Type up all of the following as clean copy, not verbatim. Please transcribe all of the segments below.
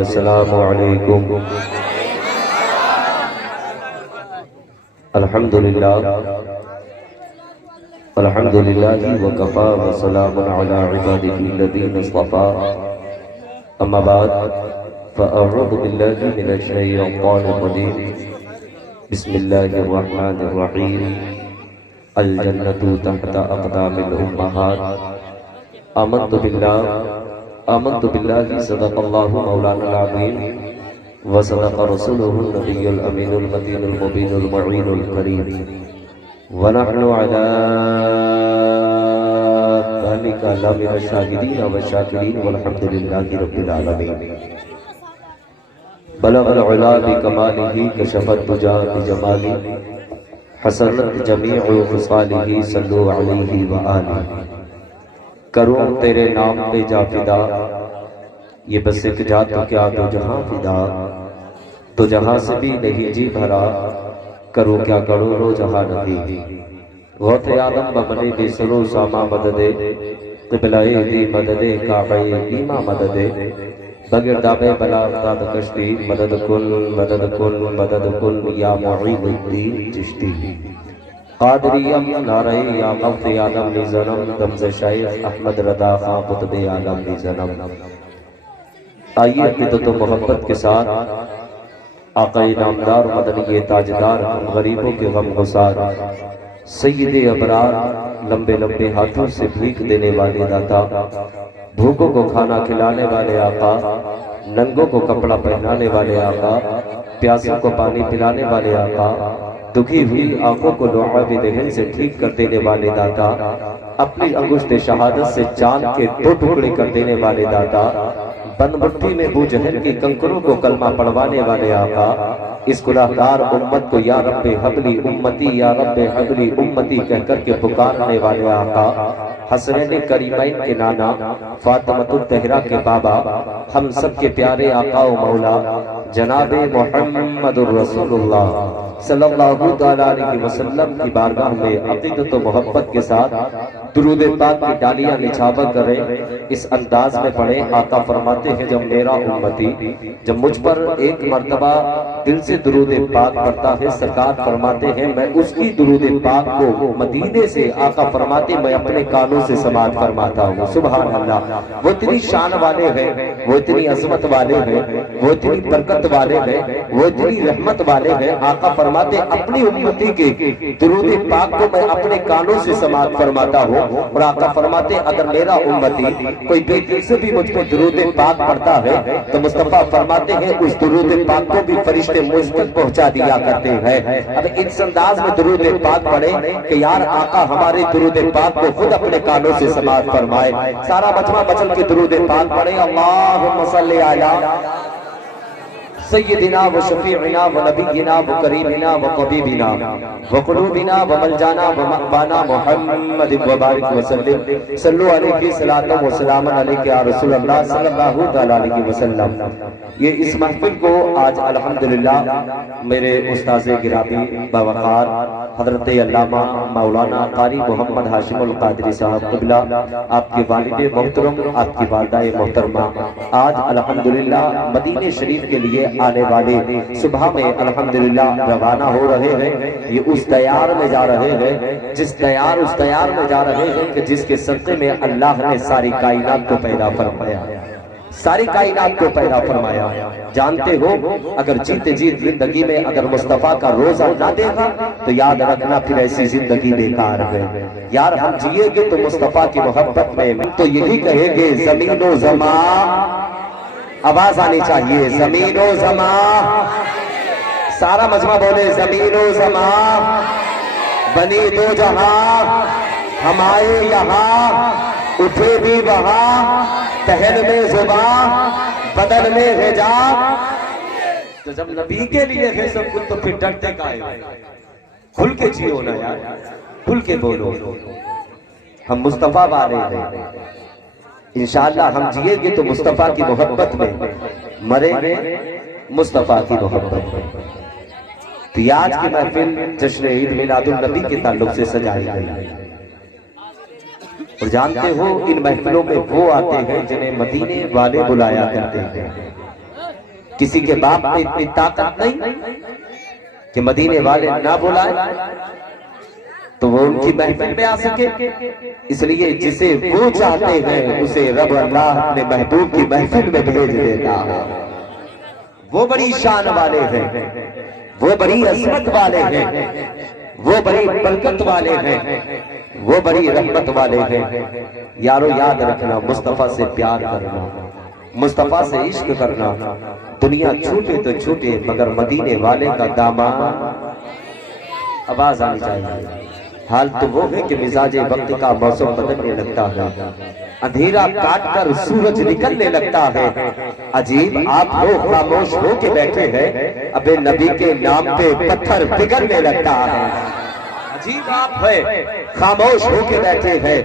السلام علیکم۔ الحمدللہ وکفا وسلام علی عبادہ الذین اصطفیٰ، اما بعد فاعوذ باللہ من الشیطان الرجیم، بسم اللہ الرحمن الرحیم۔ الجنۃ تحت اقدام الامہات۔ آمنت باللہ صدق اللہ مولانا العظیم وصدق رسولہ النبی الامین المتین المبین المعین الکریم، ونحن علی ذلک لمن الشاہدین والشاکرین والحمدللہ رب العالمین۔ بلغ العلا بکمالہ کشف الدجی بجمالہ، حسنت جمیع خصالہ صلو علیہ وآلہ۔ کروں تیرے نام پہ جا فدا، یہ بس ایک جا تو کیا دو جہاں فدا، تو جہاں سے بھی نہیں جی بھرا، کروں کیا کروں رو جہاں نہیں۔ غوث آدم بمنے بے سرو ساما مددے، قبلہ دی مددے کعبہ ایمہ مددے، بگرداب بلا افتاد کشتی، مدد کن مدد کن مدد کن یا معین الدین چشتی۔ قادریم نعرہ یا غوث آدم لی زنم، دمز شیخ احمد رضا خان قطب عالم لی زنم۔ آئیے عقیدت و محبت کے ساتھ آقا نامدار مدنی تاجدار، ہم غریبوں کے غم گسار، سید ابرار، لمبے لمبے ہاتھوں سے بھیک دینے والے داتا، بھوکوں کو کھانا کھلانے والے آقا، ننگوں کو کپڑا پہنانے والے آقا، پیاسوں کو پانی پلانے والے آقا، دکھی ہوئی آنکھوں کو لعاب دہن سے ٹھیک کر دینے والے داتا، اپنی انگشت شہادت سے چاند کے دو ٹکڑے کر دینے والے داتا، بند بھٹی میں ابو جہل کی کنکروں کو کلمہ پڑھوانے والے آقا، اس گناہگار امت کو یا رب حبلی امتی یا رب حبلی امتی کہہ کر کے پکارنے والے آقا، حسنین کریمین کے نانا، فاطمۃ الطہرہ کے بابا، ہم سب کے پیارے آقا و مولا جناب محمد الرسول اللہ صلی اللہ علیہ وسلم کی بارگاہ میں عقیدت و محبت کے ساتھ درود پاک کی ڈالیاں نچھاور کریں، اس انداز میں پڑھیں۔ آقا فرماتے ہیں جب میرا امتی جب مجھ پر ایک مرتبہ دل سے درود پاک پڑھتا ہے، سرکار فرماتے ہیں میں اس کی درود پاک کو مدینے سے، آقا فرماتے میں اپنے کانوں سے سماعت فرماتا ہوں۔ سبحان اللہ، وہ اتنی شان والے ہیں، وہ اتنی عظمت والے ہیں، وہ اتنی برکت والے ہیں، وہ اتنی رحمت والے ہیں۔ آقا فرماتے اپنی امتی کے درود پاک کو میں اپنے کانوں سے سماعت فرماتا ہوں، اور آقا فرماتے اگر میرا امتی کوئی بے دل سے بھی مجھ پہ درود پاک پڑھتا ہے تو مصطفیٰ فرماتے ہیں اس درود پاک کو بھی فرشتے مجھ تک پہنچا دیا کرتے ہیں۔ اب اس انداز میں درود پاک پڑھیں کہ یار آقا ہمارے درود پاک کو خود اپنے کانوں سے سماعت فرمائے۔ سارا مجمع بچل کے درود پاک پڑھیں۔ اللہم صلی علی سیدنا و شفیعنا و نبینا و کریمنا و قبیبنا و قلوبنا و ملجانا و مقبانا محمد و بارک وسلم، صلو علیہ صلاۃ و سلام علیہ یا رسول اللہ صلی اللہ علیہ وسلم۔ یہ اس محفل کو آج الحمدللہ میرے استاذ گرامی باوقار حضرت علامہ مولانا قاری محمد ہاشم القادری صاحب قبلہ، آپ کے والد محترم، آپ کی والدہ محترمہ آج الحمدللہ مدینہ شریف کے لیے آنے والے صبح میں الحمدللہ روانہ ہو رہے ہیں۔ یہ اس دیار میں جا رہے ہیں اس دیار میں جا رہے ہیں کہ جس کے صدقے میں اللہ نے ساری کائنات کو پیدا فرمایا، ساری کائنات کو پیدا فرمایا۔ جانتے ہو اگر جیتے جیت زندگی میں اگر مصطفیٰ کا روزہ نہ دیکھا تو یاد رکھنا پھر ایسی زندگی بیکار ہے۔ یار ہم جیے گے تو مصطفیٰ کی محبت میں تو یہی کہیں گے زمین و زمان، آواز آنی چاہیے زمین و زمان، سارا مجمع بولے زمین و زمان، بنی دو جہاں ہم آئے یہاں، اٹھے بھی وہاں، تہن میں زبان بدن میں حجاب۔ تو جب نبی کے لیے ہے سب کچھ تو پھر ڈرتے کائے؟ کھل کے جیو نا یار، کھل کے بولو ہم مصطفیٰ والے ہیں۔ انشاءاللہ ہم جیے گے تو مصطفیٰ کی محبت میں، مریں گے مصطفیٰ کی محبت میں۔ تو آج کی محفل جشن عید میلاد النبی کے تعلق سے سجائی گئی۔ اور جانتے ہو ان محفلوں میں وہ آتے ہیں جنہیں مدینے والے بلایا کرتے ہیں۔ کسی کے باپ میں اتنی طاقت نہیں کہ مدینے والے نہ بلائیں تو وہ ان کی محفل میں آ سکے، اس لیے جسے وہ چاہتے ہیں اسے رب اللہ اپنے محبوب کی محفل میں بھیج دیتا ہے۔ وہ بڑی شان والے ہیں، وہ بڑی عظمت والے ہیں، وہ بڑی برکت والے ہیں، وہ بڑی رحمت والے ہیں۔ یارو یاد رکھنا، مصطفیٰ سے پیار کرنا، مصطفیٰ سے عشق کرنا، دنیا چھوٹے تو چھوٹے مگر مدینے والے کا دامن۔ آواز آنی چاہیے۔ حال تو وہ ہے کہ مزاج وقت کا موسم بدلنے لگتا ہے، اندھیرا کاٹ کر سورج نکلنے لگتا ہے۔ عجیب آپ ہو خاموش ہو کے بیٹھے ہیں، اب نبی کے نام پہ پتھر پگھلنے لگتا ہے۔ عجیب آپ ہے خاموش ہو کے بیٹھے ہیں،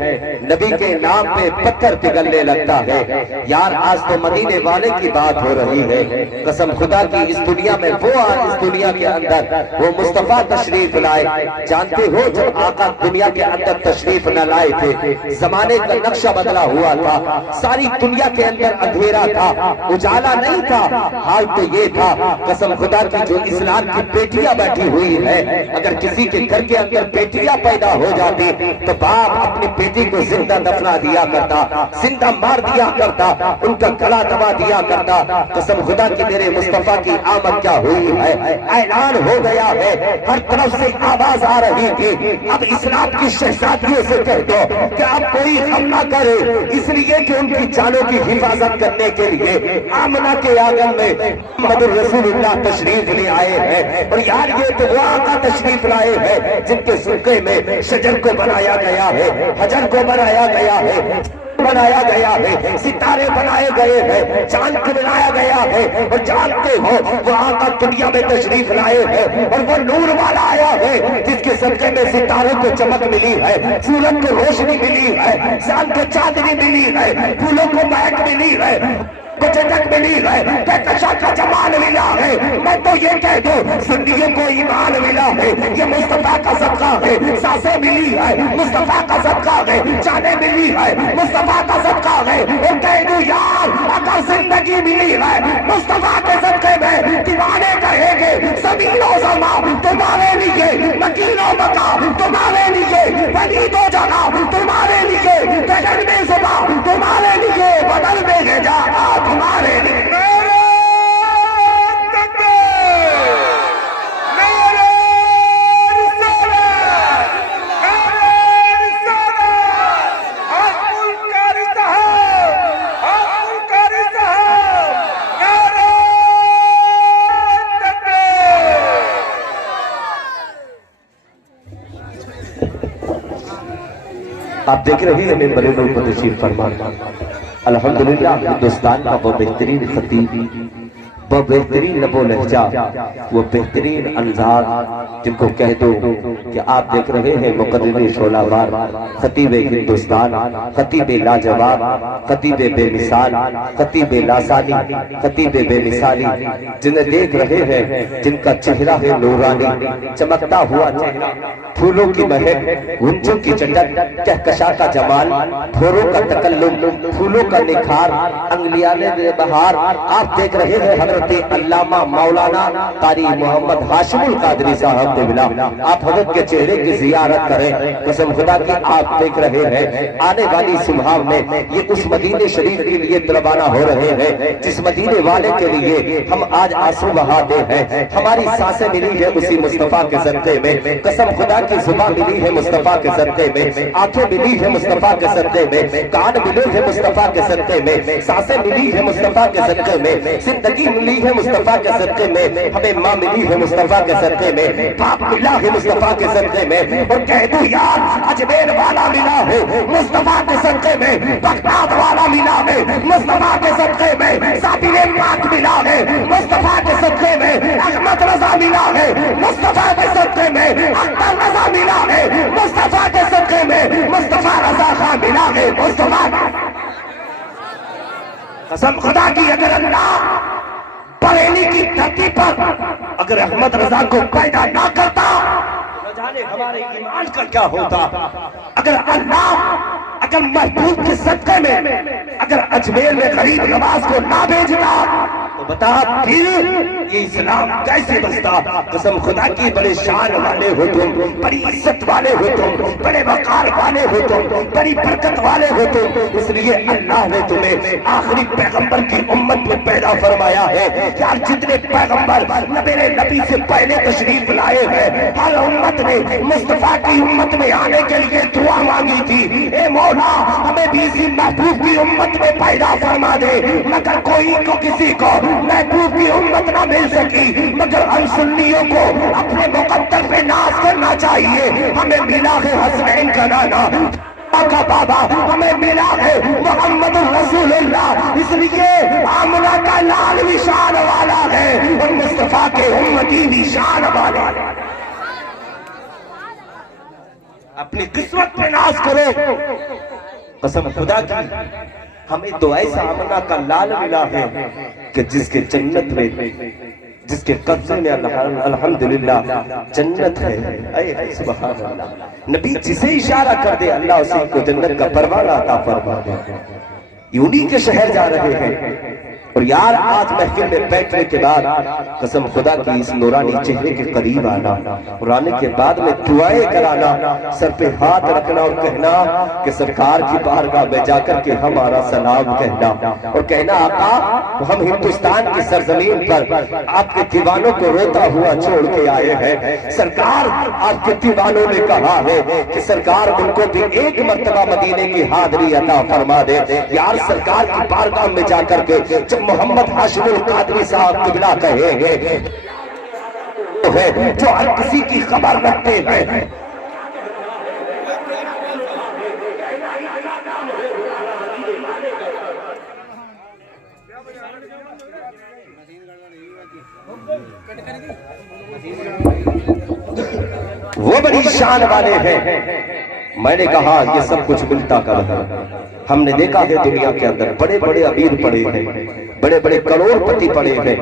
نبی کے نام پہ پتھر پگھلنے لگتا ہے۔ یار آج تو مدینے والے کی بات ہو رہی ہے، قسم خدا کی اس دنیا میں وہ اس دنیا کے اندر وہ مصطفیٰ تشریف لائے۔ جانتے ہو جب آقا دنیا کے اندر تشریف نہ لائے تھے، زمانے کا نقشہ بدلا ہوا تھا، ساری دنیا کے اندر اندھیرا تھا، اجالا نہیں تھا۔ حال تو یہ تھا قسم خدا کی جو اسلام کی بیٹیاں بیٹھی ہوئی ہے، اگر کسی کے گھر کے اندر بیٹیاں پیدا ہو جاتی تو باپ اپنی بیٹی کو زندہ دفنا دیا کرتا، زندہ مار دیا کرتا، ان کا گلا دبا دیا کرتا۔ قسم خدا کی میرے مصطفیٰ کی آمد کیا ہوئی ہے، اعلان ہو گیا ہے، ہر طرف سے آواز آ رہی تھی، اب اسلام کی شہزادیوں سے کہہ دو کہ اب کوئی غم نہ کرے، اس لیے کہ ان کی جانوں کی حفاظت کرنے کے لیے آمنہ کے آنگن میں محمد رسول اللہ تشریف لے آئے ہیں۔ اور یار یہ تو وہ آقا تشریف لائے ہیں جن کے سرکے میں شجر کو بنایا گیا ہے، حجر کو بنایا گیا ہے، بنایا گیا ہے، ستارے بنائے گئے ہیں، چاند کو بنایا گیا ہے۔ اور جانتے ہو وہ آقا دنیا میں تشریف لائے ہیں اور وہ نور والا آیا ہے جس کے صدقے میں ستاروں کو چمک ملی ہے، سورج کو روشنی ملی ہے، چاند کو چاندنی ملی ہے، پھولوں کو مہک ملی ہے، کچھ جگ ملی ہے، کہکشاں کا جمال ملا ہے۔ میں تو یہ کہہ دوں زندگیوں کو ایمان ملا ہے، یہ مصطفیٰ کا صدقہ ہے، سانسیں ملی ہے، مصطفیٰ کا صدقہ ہے، جانیں ملی ہے، مصطفیٰ کا صدقہ ہے۔ اور کہہ دوں یار اگر زندگی ملی ہے مصطفیٰ کے صدقے میں، دیوانے کہیں گے زمین و زمان تمہارے لیے، مکین و مکان تمہارے لیے، ولید و جگہ تمہارے لیے، دہن میں زبان تمہارے لیے، بدل میں ہے جہاں تمہارے لیے۔ آپ دیکھ رہے ہیں ممبر نور پر تشریف فرما، الحمدللہ ہندوستان کا وہ بہترین خطیب، وہ بہترین لب و لہجہ، وہ بہترین انداز جن کو کہہ دو کہ آپ دیکھ رہے ہیں مقرر شعلہ بار، خطیب ہندوستان، خطیب لاجواب، خطیب بے مثال، خطیب لاسانی، خطیب بے مثالی، جنہیں دیکھ رہے ہیں جن کا چہرہ ہے نورانی، چمکتا ہوا چہرہ، پھولوں کی مہک، غنچوں کی چٹک، کہکشاں کا جمال، پھولوں کا تکلم، پھولوں کا نکھار، انگلیاں بہار۔ آپ دیکھ رہے ہیں حضرت علامہ مولانا قاری محمد ہاشم القادری صاحب قبلہ، آپ حضرت کے چہرے کی زیارت کریں، قسم خدا کی آپ دیکھ رہے ہیں آنے والی صبح میں یہ اس مدینے شریف کے لیے طلبانہ ہو رہے ہیں جس مدینے والے کے لیے ہم آج آنسو بہاتے ہیں۔ ہماری سانسیں ملی ہے اسی مصطفیٰ کے صدقے میں، قسم خدا کی زبان ملی ہے مصطفیٰ کے صدقے میں، آنکھیں ملی ہے مصطفیٰ کے صدقے میں، کان ملے ہیں مصطفیٰ کے صدقے میں، سانسیں ملی ہے مصطفیٰ کے صدقے میں، زندگی ملی ہے مصطفیٰ کے صدقے میں، ہمیں ماں ملی ہے مصطفیٰ کے صدقے میں، باپ ملا ہے مصطفیٰ کے صدقے میں۔ اور کہہ دوں یار اجمیر والا ملا ہے مصطفیٰ کے صدقے میں، بغداد والا ملا ہے مصطفیٰ کے صدقے میں، سابر پاک ملا ہے مصطفیٰ کے صدقے میں، احمد رضا ملا ہے مصطفیٰ کے صدقے میں، اختر رضا ملا ہے مصطفیٰ کے صدقے میں، مصطفیٰ رضا خان ملا ہے مصطفیٰ۔ قسم خدا کی اگر اللہ بریلی کی دھرتی پر اگر احمد رضا کو پیدا نہ کرتا نہ جانے ہمارے ایمان کا کیا ہوتا۔ اگر اللہ اگر محبوب کے صدقے میں اگر اجمیر میں غریب نواز کو نہ بھیجنا تو بتا پھر یہ اسلام کیسے بستا؟ قسم خدا کی بڑے شان والے ہو تم، بڑی عزت والے ہو تم، بڑے وقار والے ہو تم، بڑی برکت والے ہو تم، اس لیے اللہ نے تمہیں آخری پیغمبر کی امت میں پیدا فرمایا ہے۔ یار جتنے پیغمبر میرے نبی سے پہلے تشریف لائے ہیں، ہر امت نے مصطفیٰ کی امت میں آنے کے لیے دعا مانگی تھی، اے مولا ہمیں بھی اسی محبوب کی امت میں پیدا فرما دے، مگر کوئی کو کسی کو محبوب کی امت نہ مل سکی، مگر ہم سنیوں کو اپنے مقدر پہ ناز کرنا چاہیے۔ ہمیں ملا ہے حسنین کا نانا کا بابا، ہمیں ملا ہے محمد رسول اللہ، اس لیے آمنہ کا لال بھی شان والا ہے اور مصطفیٰ کے امتی بھی شان والا ہے۔ اپنی قسمت پہ ناز کرو، قسم خدا کی ہمیں تو ایسا آمنہ کا لال ملا ہے کہ جس کے جنت میں جس کے قبضے میں الحمدللہ جنت ہے۔ اے سبحان اللہ، نبی جسے اشارہ کر دے اللہ اسی کو جنت کا پروانہ عطا فرما دے۔ یونی کے شہر جا رہے ہیں اور یار آج محفل میں بیٹھنے کے بعد قسم خدا کی اس نورانی چہرے کے قریب آنا اور آنے کے بعد میں دعائیں کرانا، سر پہ ہاتھ رکھنا اور کہنا کہ سرکار کی بارگاہ میں جا کر کے ہمارا سلام کہنا اور کہنا آقا ہم ہندوستان کی سرزمین پر آپ کے دیوانوں کو روتا ہوا چھوڑ کے آئے ہیں۔ سرکار آپ کے دیوانوں نے کہا ہے کہ سرکار ان کو بھی ایک مرتبہ مدینے کی حاضری عطا فرما دے۔ یار سرکار کی بارگاہ میں جا کر کے جب محمد ہاشم القادری صاحب قبلہ کہیں گے جو ہر کسی کی خبر رکھتے ہیں، وہ بڑی شان والے ہیں۔ میں نے کہا یہ سب کچھ ملتا کر ہے، ہم نے دیکھا ہے دنیا کے اندر بڑے بڑے امیر پڑے ہیں، بڑے بڑے کروڑ پتی پڑے ہیں،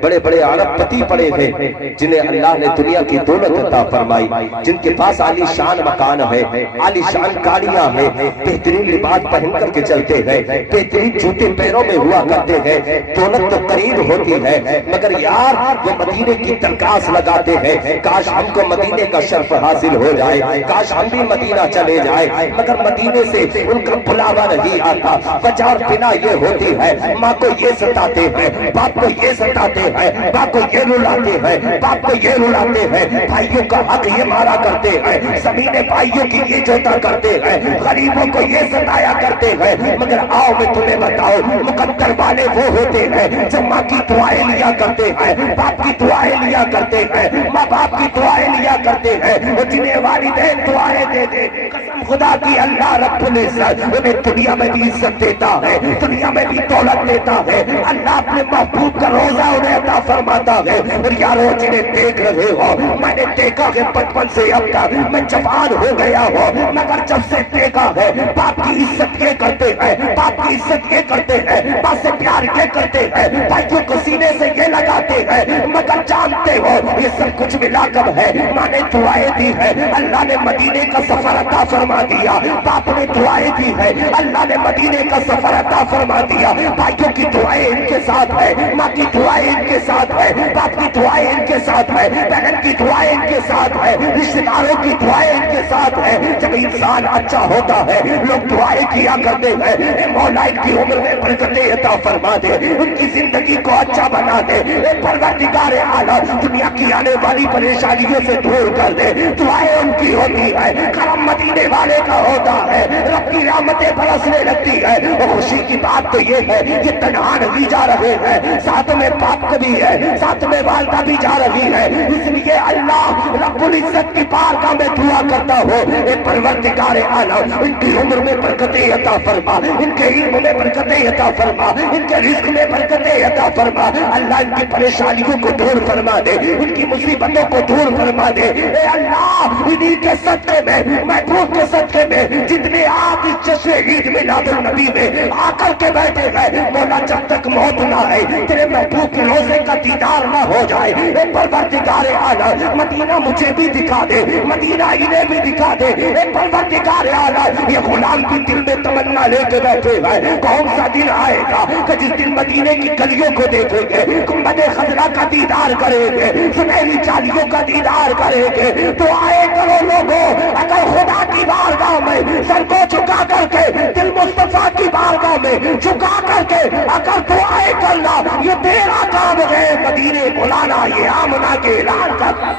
بڑے بڑے عرب پتی پڑے ہیں، جنہیں اللہ نے دنیا کی دولت عطا فرمائی، جن کے پاس عالی شان مکان ہے، عالی شان گاڑیاں ہیں، بہترین لباس پہن کر کے چلتے ہیں، بہترین جوتے پیروں میں ہوا کرتے ہیں، دولت تو قریب ہوتی ہے، مگر یار وہ مدینے کی درخواست لگاتے ہیں کاش ہم کو مدینے کا شرف حاصل ہو جائے، کاش ہم بھی مدینہ چلے جائے، مگر مدینے سے ان کا بلاوا نہیں آتا۔ وجہ اور بنا یہ ہوتی ہے ماں کو یہ ستاتے ہیں، باپ کو یہ ستاتے ہیں، باپ کو یہ رلاتے ہیں، باپ کو یہ رلاتے ہیں، بھائیوں کا حق یہ مارا کرتے ہیں، زمین بھائیوں کی یہ جوتا کرتے ہیں، غریبوں کو یہ ستایا کرتے ہیں، مگر آؤ میں تمہیں بتاؤ مقدر والے وہ ہوتے ہیں جو ماں کی دعائیں لیا کرتے ہیں، باپ کی دعائیں لیا کرتے ہیں، ماں باپ کی دعائیں لیا کرتے ہیں، اور جنہیں والدین دعائیں دے دے قسم خدا کی اللہ رب العزت انہیں دنیا میں بھی عزت دیتا ہے، دنیا میں بھی دولت دیتا ہے، اللہ اپنے محبوب کا روزہ انہیں عطا فرماتا ہے۔ اور یارو جنہیں دیکھ رہے ہو، میں نے دیکھا ہے بچپن سے اب تک میں جوان ہو گیا ہوں، مگر جب سے دیکھا ہے باپ کی عزت یہ کرتے ہیں، باپ کی عزت یہ کرتے ہیں، باپ سے پیار یہ کرتے ہیں، بھائیوں کو سینے سے یہ لگاتے ہیں، مگر جانتے ہو یہ سب کچھ ملا کب ہے؟ ماں نے دعائیں دی ہے، اللہ نے مدینے کا سفر عطا فرما دیا، باپ نے دعائیں دی ہے، اللہ نے مدینے کا سفر عطا فرما دیا، بھائیوں کی دعائیں ان کے ساتھ ہے، ماں کی دعائیں ان کے ساتھ ہے، باپ کی دعائیں ان کے ساتھ ہے، بہن کی دعائیں ان کے ساتھ ہے، رشتہ داروں کی دعائیں ان کے ساتھ ہے۔ جب انسان اچھا ہوتا ہے لوگ دعائیں کیا کرتے ہیں، اے مولا ان کی عمر میں برکتیں عطا فرما دے، ان کی زندگی کو اچھا بنا دے، اے پروردگار عالم دنیا کی آنے والی پریشانیوں سے دور کر دے۔ دعائیں ان کی ہوتی ہے، کرم مدینے والے کا ہوتا ہے، رب کی رحمتیں برسنے لگتی ہے۔ اور خوشی کی بات تو یہ ہے یہ تنہا نہیں جا رہے ہیں، ساتھ میں باپ بھی ہے، ساتھ میں والدہ بھی جا رہی ہے، اس لیے اللہ رب العزت کی بارگاہ میں دعا کرتا ہوں اے پروردگار عالم ان کی عمر میں برکتیں عطا فرما، ان کے علم میں برکتیں عطا فرما، ان کے رزق میں برکتیں عطا فرما، اللہ ان کی پریشانیوں کو دور فرما دے، ان کی مصیبتوں کو دور فرما دے۔ اے اللہ انہی کے صدقے میں محبوب کے صدقے میں جتنے آپ اس جشن عید میلاد النبی میں آ کر کے بیٹھے گئے مولا جب تک موت نہ آئے تیرے محبوب کے روزے کا دیدار نہ ہو جائے، اے پروردگار عالم مدینہ مجھے بھی دکھا دے، مدینہ انہیں بھی دکھا دے۔ اے پروردگار عالم، یہ غلام بھی دل میں تمنا لے کے بیٹھے ہیں، کون سا دن آئے گا کہ جس دن مدینے کی گلیوں کو دیکھیں گے، گنبد خضرا کا دیدار کریں گے، سنہری چالیوں کا دیدار کریں گے، تو آئے کرو لوگوں، اگر خدا کی بارگاہ میں سر کو جھکا کر کے، دل مصطفیٰ کی بارگاہ میں جھکا کر کے اگر تو آئے کرنا، یہ تیرا کام ہے، مدینے بلانا، یہ آمنہ کے اعلان کرنا۔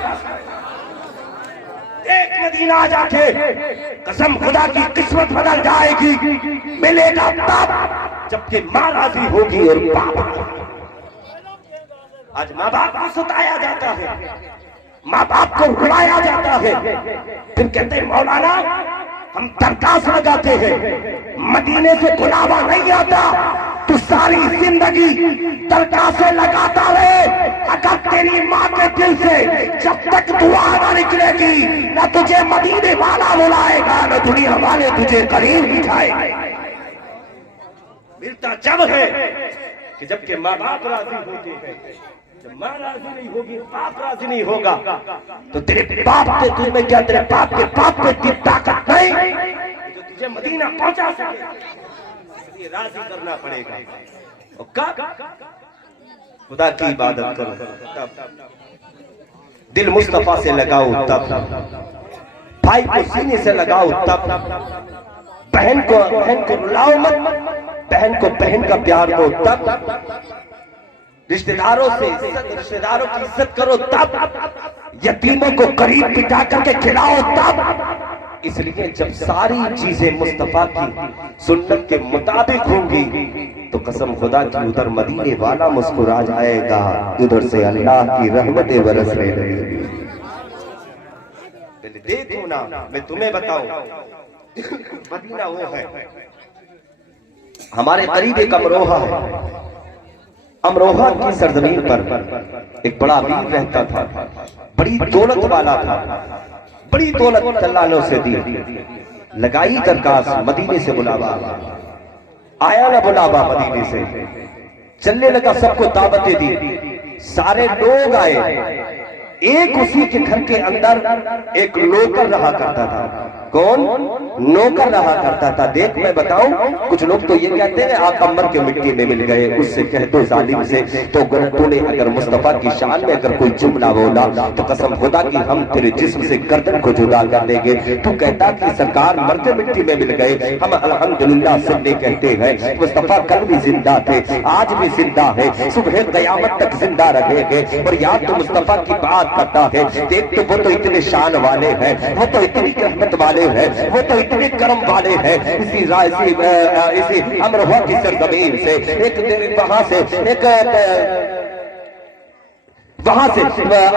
ایک مدینہ جا کے قسم خدا کی قسمت بدل جائے گی، ملے گا تب جبکہ ماں راضی ہوگی اور باپ۔ آج ماں باپ کو ستایا جاتا ہے، ماں باپ کو رلایا جاتا ہے، پھر کہتے ہیں مولانا ہم درخواست لگاتے ہیں، مدینے سے بلاوا نہیں آتا تو ساری زندگی درخواستیں لگاتا رہے، اگر تیری ماں کے دل سے جب تک دعا نہ نکلے گی، نہ تجھے مدینے والا بلائے گا، نہ دنیا والے تجھے قریب بٹھائے گا۔ ملتا جب ہے کہ جب کہ ماں باپ راضی ہوتے ہیں، جب ماں راضی نہیں ہوگی، باپ راضی نہیں ہوگا، تو تیرے باپ کے دل میں کیا، تیرے باپ کے اتنی طاقت نہیں جو تجھے مدینہ پہنچا سکے، یہ راضی کرنا پڑے گا۔ اور کب؟ خدا کی عبادت کرو تب، دل مصطفیٰ سے لگاؤ تب، بھائی کو سینے سے لگاؤ تب، بہن کو رلاؤ مت، بہن کو بہن کا پیار دو تب، رشتہ داروں سے رشتہ داروں کی عزت کرو تب، یتیموں کو قریب بٹھا کر کے کھلاؤ تب۔ اس لیے جب ساری چیزیں مصطفیٰ کی سنت کے مطابق ہوں گی تو قسم خدا کی ادھر مدینے والا مسکرا جائے گا، ادھر سے اللہ کی رحمتیں برسنے لگیں گی۔ دیکھو نا، میں تمہیں بتاؤں، مدینہ وہ ہے، ہمارے قریب ایک امروہہ ہے، امروہہ کی سرزمین پر ایک بڑا امیر رہتا تھا، بڑی دولت والا تھا، بڑی دولت اللہ نے اسے دی۔ لگائی درخواست، مدینے سے بلاوا آیا، نہ بلاوا مدینے سے، چلنے لگا، سب کو دعوتیں دی، سارے لوگ آئے۔ ایک اسی کے گھر کے اندر ایک نوکر رہا کرتا تھا۔ کون؟ نوکر رہا کرتا تھا۔ دیکھ میں بتاؤں، کچھ لوگ تو یہ کہتے ہیں آپ عمر کے مٹی میں مل گئے، اس سے کہہ دو ظالم سے، تو نے اگر مصطفیٰ کی شان میں اگر کوئی جملہ بولا تو قسم خدا کی ہم تیرے جسم سے گردن کو جدا کر دیں گے۔ تو کہتا کہ سرکار مر کے مٹی میں مل گئے، ہم الحمدللہ سننے کہتے ہیں، مصطفیٰ کل بھی زندہ تھے، آج بھی زندہ ہے، صبح قیامت تک زندہ رہیں گے۔ اور یاد تو مصطفیٰ کی بات کرتا ہے، دیکھ تو وہ تو اتنے شان والے ہیں، وہ تو اتنی رحمت والے ہیں، وہ تو اتنے کرم والے ہیں۔ اسی امروہہ کی سرزمین سے ایک وہاں سے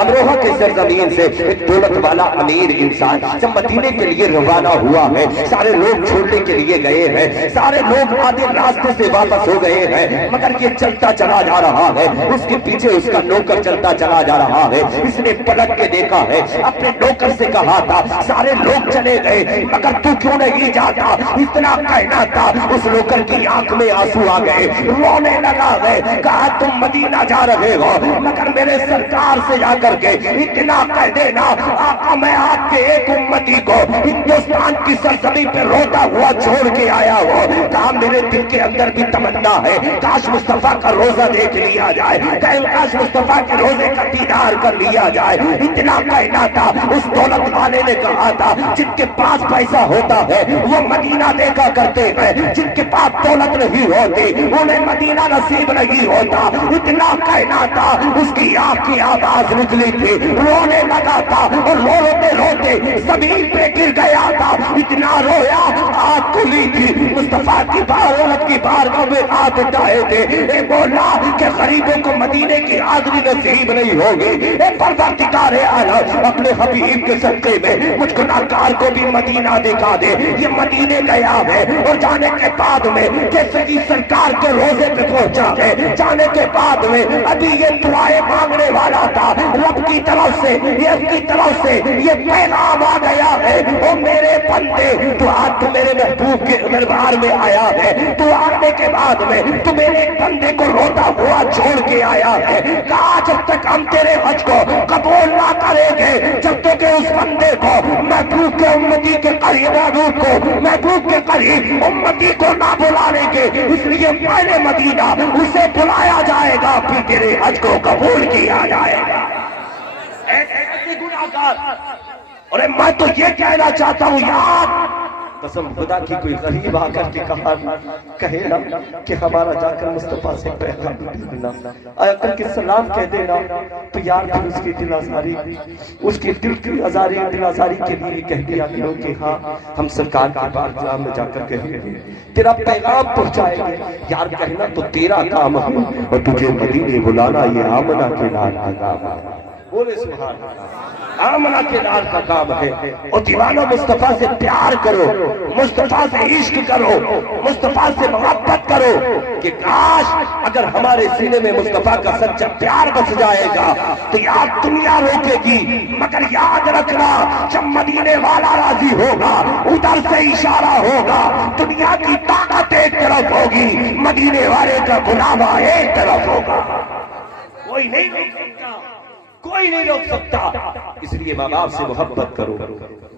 امروہہ کے سرزمین سے ایک دولت والا امیر انسان جب مدینے کے لیے روانہ ہوا ہے، سارے لوگ چھوڑنے کے لیے گئے ہیں، سارے لوگ آدھے راستے سے واپس ہو گئے ہیں، مگر یہ چلتا چلا جا رہا ہے، اس کے پیچھے اس کا نوکر چلتا چلا جا رہا ہے۔ اس نے پلٹ کے دیکھا ہے، اپنے نوکر سے کہا تھا سارے لوگ چلے گئے مگر تو کیوں نہیں جاتا، اتنا کہنا تھا۔ اس نوکر کی آنکھ میں آنسو آ گئے، رونے لگا ہے، کہا تم مدینہ جا رہے ہو مگر میرے سرکار سے جا کر کے اتنا کہہ دینا، آقا میں آپ کے ایک امتی کو ہندوستان کی سرزمین پہ روتا ہوا چھوڑ کے آیا ہو۔ کہا میرے دل کے اندر بھی تمنا ہے کاش مصطفیٰ کا روزہ دیکھ لیا جائے، کاش مصطفیٰ کے روزے کا دیدار کر لیا جائے، اتنا کہنا تھا۔ اس دولت والے نے کہا تھا جن کے پاس پیسہ ہوتا ہے وہ مدینہ دیکھا کرتے ہیں، جن کے پاس دولت نہیں ہوتی انہیں مدینہ نصیب نہیں ہوتا، اتنا کہنا تھا۔ اس کی آنکھ کی آواز نکلی تھی، رونے لگا تھا اور روتے روتے زمین پہ گر گیا تھا، اتنا رویا آنکھ کھلی تھی۔ مصطفیٰ کی بارگاہ کی بارگاہ میں ہاتھ اٹھائے تھے، اے مولا کہ غریبوں کو مدینے کی حاضری نصیب نہیں ہوگی، اے پروردگار عالم اپنے حبیب کے صدقے میں مجھ گناہگار کو بھی مدینہ دکھا دے۔ یہ مدینے گیا ہے اور جانے کے بعد میں جیسے کہ سرکار کے روزے پہ پہنچا ہے، جانے کے بعد میں ابھی یہ دعائیں مانگنے والا تھا، رب کی طرف سے یہ پیغام آ گیا ہے، او میرے بندے تو آج تو میرے محبوب کے دربار میں آیا ہے، تو آنے کے بعد میں تو میرے بندے کو روتا ہوا چھوڑ کے آیا ہے، کہا جب تک ہم تیرے حج کو قبول نہ کریں گے، جب تک اس بندے کو محبوب کے امتی کے قریب محبوب کے قریب امتی کو نہ بلائیں گے، اس لیے پہلے مدینہ اسے بلایا جائے گا، پھر تیرے حج کو قبول کیا جائے گا۔ ایسے گناہگار، اور میں تو یہ کہنا چاہتا ہوں یار، قسم خدا کی کوئی غریب آ کر کے کہے نا کہ ہمارا جا کر مصطفیٰ سے پیغام دینا، آیا کر کے سلام کہہ دینا، تو یار پھر اس کی دل آزاری، اس کی دل کی آزاری کے لیے کہہ دیا کرو کہ ہاں ہم سرکار کے بارگاہ میں جا کر کہیں گے، تیرا پیغام پہنچائے گے، یار کہنا تو تیرا کام ہے، اور تجھے مدینے بلانا یہ آمنہ کے لال کا کام ہے۔ بولے سبحان اللہ، آمنہ کے لال کا کام ہے۔ اور دیوانہ مصطفیٰ سے پیار کرو، مصطفیٰ سے عشق کرو، مصطفیٰ سے محبت کرو، کہ کاش اگر ہمارے سینے میں مصطفیٰ کا سچا پیار بس جائے گا تو یاد دنیا روکے گی، مگر یاد رکھنا جب مدینے والا راضی ہوگا ادھر سے اشارہ ہوگا، دنیا کی طاقت ایک طرف ہوگی، مدینے والے کا بلاوا ایک طرف ہوگا، کوئی نہیں روک سکتا، کوئی نہیں روک سکتا۔ اس لیے ماں باپ سے محبت کرو،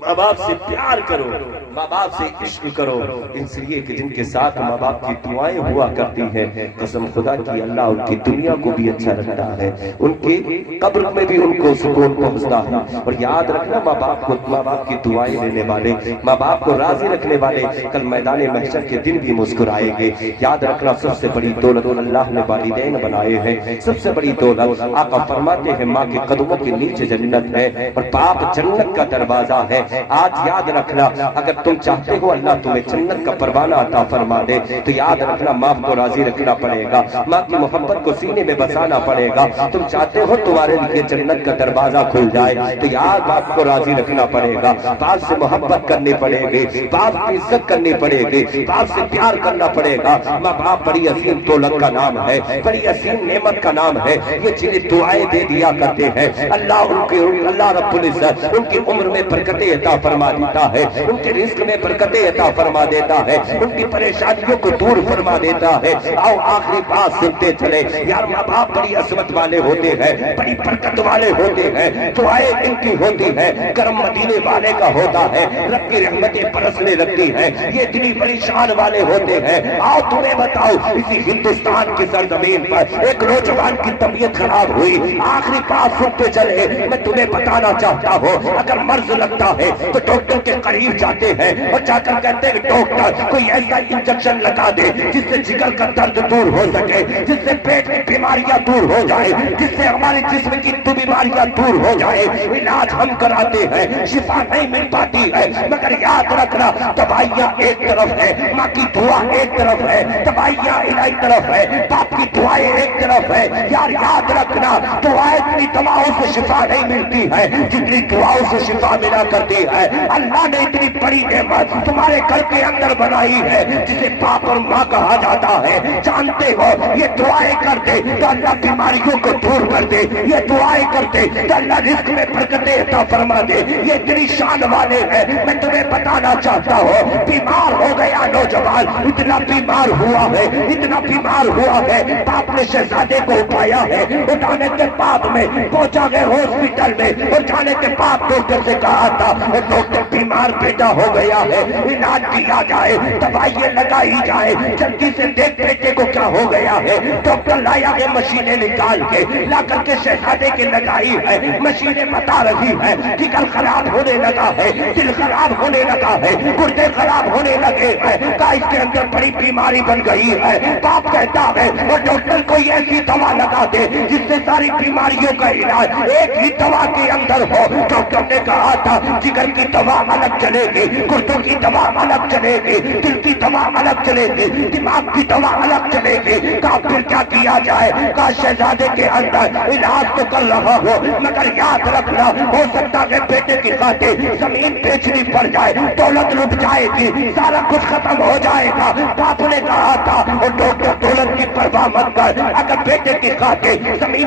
ماں باپ سے پیار کرو، ماں باپ سے عشق کرو، اس لیے کہ جن کے ساتھ ماں باپ کی دعائیں ہوا کرتی ہیں، قسم خدا کی اللہ ان کی دنیا کو بھی اچھا رکھتا ہے، ان کی قبر میں بھی ان کو سکون پہنچتا ہے۔ اور یاد رکھنا ماں باپ کی دعائیں لینے والے، ماں باپ کو راضی رکھنے والے کل میدان محشر کے دن بھی مسکرائیں گے۔ یاد رکھنا سب سے بڑی دولت اللہ نے والدین بنائے ہیں، سب سے بڑی دولت آقا فرماتے ہیں ماں کے قدموں کے نیچے جنت ہے، اور باپ جنت کا دروازہ ہے۔ آج یاد رکھنا اگر تم چاہتے ہو اللہ تمہیں جنت کا پروانہ عطا فرما دے تو یاد رکھنا ماں کو راضی رکھنا پڑے گا، ماں کی محبت کو سینے میں بسانا پڑے گا۔ تم چاہتے ہو تمہارے لیے جنت کا دروازہ کھل جائے تو یاد باپ کو راضی رکھنا پڑے گا، باپ سے محبت کرنی پڑے گی، باپ کی عزت کرنی پڑے گی، باپ سے پیار کرنا پڑے گا۔ ماں باپ بڑی عظیم دولت کا نام ہے، بڑی عظیم نعمت کا نام ہے، یہ جنہیں دعائیں دے دیا کرتے ہیں اللہ رب العزت ان کی عمر میں برکتیں عطا فرما دیتا ہے، ان کے رزق میں برکتیں عطا فرما دیتا ہے، ان کی پریشانیوں کو دور فرما دیتا ہے۔ آؤ آخری بات سنتے چلے، یار ماں باپ بڑی عظمت والے ہوتے ہیں، بڑی برکت والے ہوتے ہیں، دعائیں ان کی ہوتی ہے، کرم مدینے والے کا ہوتا ہے، رب کی رحمتیں برسنے لگتی ہیں، یہ اتنی بڑی شان والے ہوتے ہیں۔ آؤ تمہیں بتاؤ اسی ہندوستان کی سرزمین پر ایک نوجوان کی طبیعت خراب ہوئی، آخری بات سنتے چلے، میں تمہیں بتانا چاہتا ہوں اگر مرض لگتا ہے تو ڈاکٹر کے قریب جاتے ہیں اور جا کر کہتے ہیں ڈاکٹر کوئی ایسا انجیکشن لگا دے جس سے جگر کا درد دور ہو سکے، جس سے پیٹ کی بیماریاں دور ہو جائے، جس سے ہمارے جسم کی تو بیماریاں دور ہو جائے۔ علاج ہم کراتے ہیں، شفا نہیں مل پاتی ہے، مگر یاد رکھنا دوائیاں ایک طرف ہے، ماں کی دعا ایک طرف ہے، دوائیاں ایک طرف ہے، باپ کی دعائیں ایک طرف ہے۔ یار یاد رکھنا دعائیں اتنی دواؤں سے شفا نہیں ملتی ہے جتنی دعاؤں سے شفا ملا کرتی ہے۔ اللہ نے اتنی بڑی نعمت تمہارے گھر کے اندر بنائی ہے جسے باپ اور ماں کہا جاتا ہے، جانتے ہو یہ دعائیں کرتے تو اللہ بیماریوں کو دور کر دے، یہ دعائیں کرتے تو اللہ رزق میں برکتیں عطا فرما دے، یہ اتنی شان والے ہیں۔ میں تمہیں بتانا چاہتا ہوں بیمار ہو گیا نوجوان، اتنا بیمار ہوا ہے، اتنا بیمار ہوا ہے، باپ نے شہزادے کو اٹھایا ہے، اٹھانے کے بعد میں پہنچا گئے ہاسپٹل میں، اور جانے کے بعد ڈاکٹر سے کہا تھا ڈاکٹر بیمار بیٹا ہو گیا ہے، علاج کیا جائے، دوائیں لگائی جائے، جلدی سے دیکھ بیٹے کو کیا ہو گیا ہے۔ ڈاکٹر لایا ہے مشینیں نکال کے، لا کر کے شہزادے کے لگائی ہے، مشینیں بتا رہی ہے جگر خراب ہونے لگا ہے، دل خراب ہونے لگا ہے، گردے خراب ہونے لگے ہیں، کا اس کے اندر بڑی بیماری بن گئی ہے۔ باپ کہتا ہے اور ڈاکٹر کوئی ایسی دوا لگا دے جس سے ساری بیماریوں کا علاج ایک ہی دوا کے اندر ہو۔ ڈاکٹر نے کہا تھا جگر کی دوا الگ چلے گی، گردوں کی دوا الگ چلے گی، دل کی دوا الگ چلے گی، دماغ کی دوا الگ چلے گی۔ کہا پھر کیا کیا جائے؟ کہا شہزادے کے اندر علاج تو کر رہا ہو مگر یاد رکھنا ہو سکتا ہے بیٹے کی خاطر زمین بیچنی پڑ جائے، دولت لٹ جائے گی، سارا کچھ ختم ہو جائے گا۔ باپ نے کہا تھا اور ڈاکٹر دولت کی پرواہ مت کر، اگر بیٹے کی خاطر زمین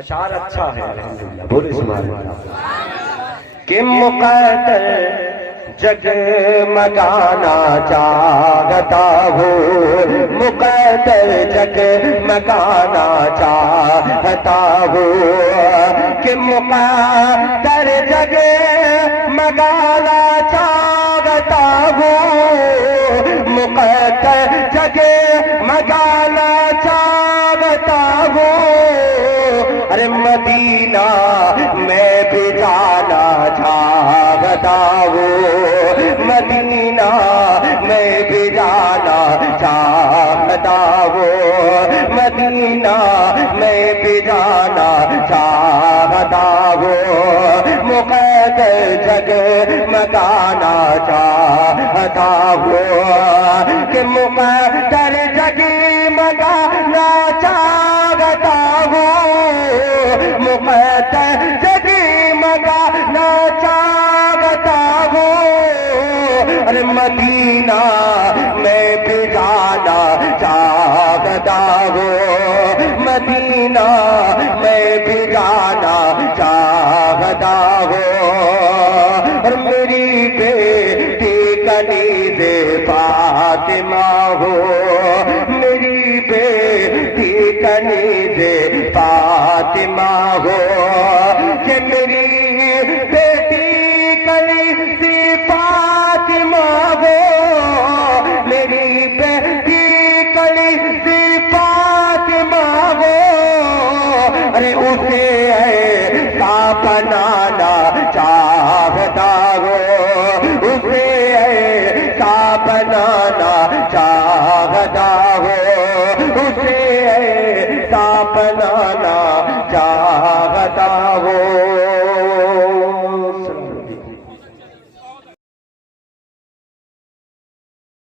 اشعار اچھا ہے الحمدللہ، بولے سبحان اللہ۔ کہ مقدر جگمگانا چاہتا ہوں، مقدر جگمگانا چاہتا ہوں، کہ مقدر جگمگانا چاہتا ہوں، مقدر جگمگانا چاہتا ہوں، ارے مدینہ میں بھی جانا چاہتا ہوں، مدینہ میں بھی جانا چاہتا ہوں، مدینہ میں بھی جانا چاہتا ہوں، مقدر جگمگانا چاہتا ہوں، کہ مقدر جگمگانا چاہتا ہوں، مقدر جگمگانا چاہتا ہوں، ارے مدینہ میں بھی جانا چاہتا ہوں، مدینہ میں بھی جانا چاہتا ہوں، اور میری بیٹی کنیز فاطمہ ہو، میری بیٹی کنیز فاطمہ ہو، کہ میری بیٹی کنیز فاطمہ ہو، میری بیٹی کنیز فاطمہ ہو، ارے اسے ایسا بنانا چاہتا ہو، اسے ایسا بنانا چاہتا ہو، اسے ایسا بنانا چاہتا ہو،